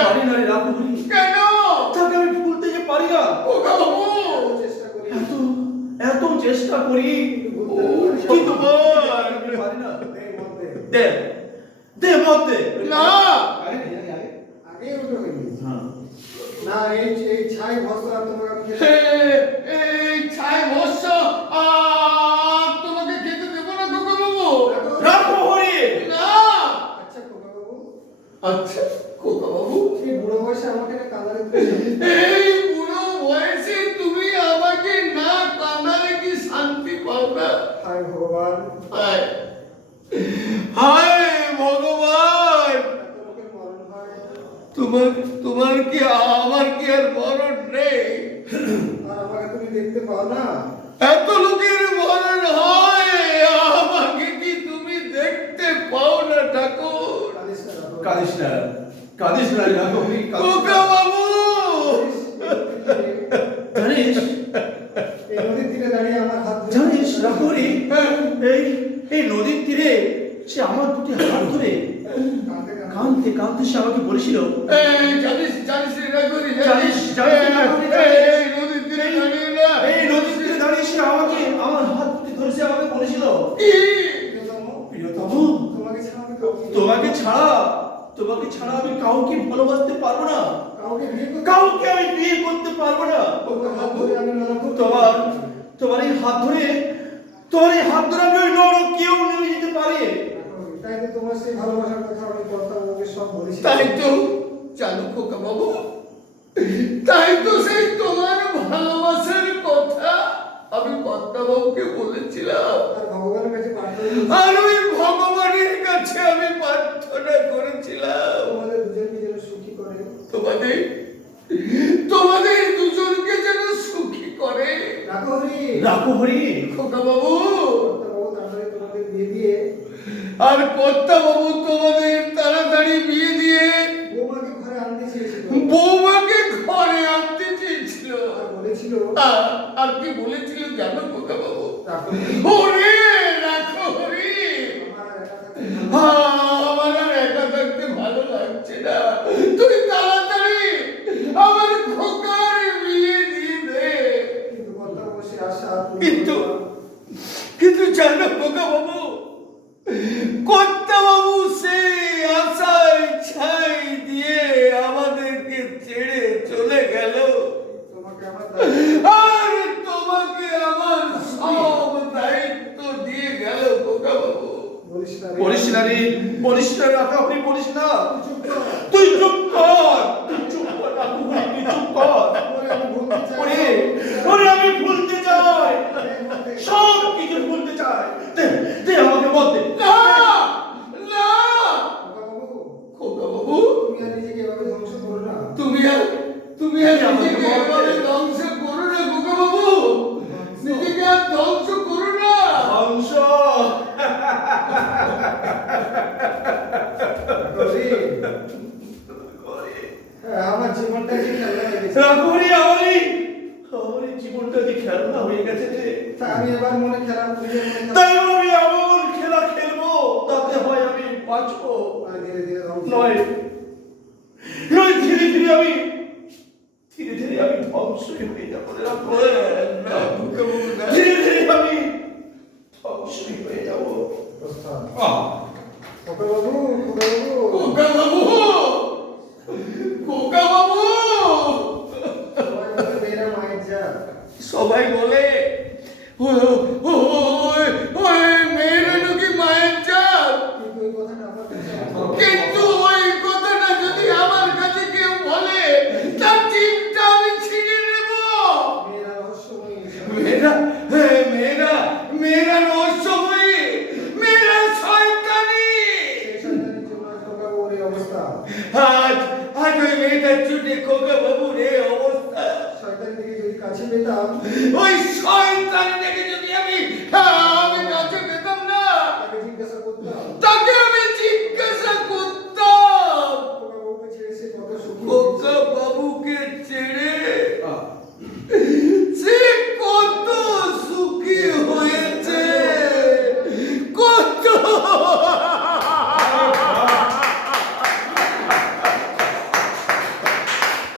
পারি না রে রামপুরি কেন? তাকে আমি ভুলতে যে পারি না। খোকা বাবু চেষ্টা করি এত এত চেষ্টা করি কিন্তু বল পারি না। দে দে মত না। আগে আগে আগে আগে উঠে হ্যাঁ। না এই এই ছাই ভস্তা তোমাকে এই ছাই আর তোমাকে খেতে দেবো না খোকা বাবু রামপুরি না। আচ্ছা খোকা বাবু আচ্ছা। খোকা এই বুড়ো বয়সে আমাকে না কাঁদারে এই বুড়ো বয়সে তুমি আমাকে না কাঁদালে কি শান্তি পাও না হায় ভগবান। হায়। হায় ভগবান। মরণ তোমার তোমার কি আমার কি আর মরণ নেই? আর আমাকে তুমি দেখতে পাও না? এত লোকের মরণ হয় আমাকে কি তুমি দেখতে পাও না ঠাকুর? না। রাঘব। কাঁদিস না কাঁদিস না রে রামপুরি কাঁদিস খোকা না। বাবু জানিস এই নদীর তীরে দাঁড়িয়ে আমার হাত ধরে- জানিস রামপুরি এই এই নদীর তীরে সে আমার দুটি হাত ধরে কাঁদতে কাঁদতে সে আমাকে বলেছিল এই জানিস নদীর তীরে দাঁড়িয়ে না এই নদীর তীরে দাঁড়িয়ে সে আমাকে আমার হাত দুটি ধরে সে আমাকে বলেছিল? প্রিয়তম, তোমাকে ছাড়া তোমাকে ছাড়া আমি কাউকে ভালোবাসতে পারব না। কাউকে কাউকে আমি বিয়ে করতে পারব না। তোমার তোমার এই হাত ধরে তোমার এই হাত ধরে আমি ওই নরক কেউ নেমে যেতে পারে। তাই তো তোমার সেই ভালোবাসার কথা আমি কর্তাবাবুকে সব বলেছি। তাই তো জানো খোকা বাবু তাই তো সেই তোমার ভালোবাসার কথা আমি কর্তা বাবুকে বলেছিলাম আর ভগবানের কাছে প্রার্থনা করছি, আর ওই ভগবানের কাছে আমি প্রার্থনা করেছিলাম তোমাদের দুজনকে যেন সুখী করে তোমাদের তোমাদের দুজনকে যেন সুখী করে রাখো হরি। খোকা বাবু। তোমাদের বিয়ে দিয়ে আর কর্তা বাবু তোমাদের তাড়াতাড়ি বিয়ে দিয়ে বৌমাকে ঘরে আনতে চেয়েছিল। বৌমাকে ঘরে আনতে চেয়েছিল। আর বলেছিল আর- কি বলেছিল জানো খোকা বাবু? রাখো ওরে রাখো হরি আমার একা থাকতে আমার আর একা থাকতে ভালো লাগছে না তুই তাড়াতাড়ি আমার খোকার বিয়ে দিয়ে দে কিন্তু কর্তাবাবু সে আশা পূর্ণ কিন্তু করল না। কিন্তু জানো খোকা বাবু কর্তা বাবু সেই আশায় ছাই দিয়ে আমাদেরকে ছেড়ে চলে গেল তোমাকে আমার দায়িত্ব- আর তোমাকে আমার সব দায়িত্ব দিয়ে গেল খোকা বাবু বলিস না রে। বলিস না রাখা আপনি বলিস না তুই চুপ কর তুই চুপ কর রাখো হরি তুই চুপ কর ওরে আমি ভুলতে চাই ওরে ওরে আমি ভুলতে চাই এই মধ্যে সব কিছু ভুলতে চাই দে দে আমাকে মত দে না না কর্তাবাবু, খোকা বাবু তুমি আর নিজেকে এভাবে ধ্বংস করো না তুমি আর তুমি আর নিজেকে এভাবে ধ্বংস করো না খোকা বাবু নিজেকে আর ধ্বংস করো না হংস করি। হ্যাঁ, আমার জীবনটা যে গেছে রাখো হরি আমার জীবনটা যে খেলনা হয়ে গেছে তা আমি এবার মনে খেলা তাই আমি এমন খেলা খেলব তাতে হয় আমি বাঁচবো। ধীরে ধীরে নয়। নয় ধীরে ধীরে আমি ধীরে ধীরে আমি ধ্বংসই হয়ে যাব না বাবু না ধীরে ধীরে আমি ধ্বংসই হয়ে যাব। খোকাবাবু খোকা বাবু খোকা বাবু সবাই বলে মেয়েরা মায়ের জাত সবাই বলে মেয়েরা নাকি মায়ের জাত। কিন্তু হ্যাঁ, আজ আজ ওই মেয়েটার চুটে খোকা বাবুর এই অবস্থা শয়তান থেকে যদি কাছে পেতাম ওই শয়তান থেকে যদি আমি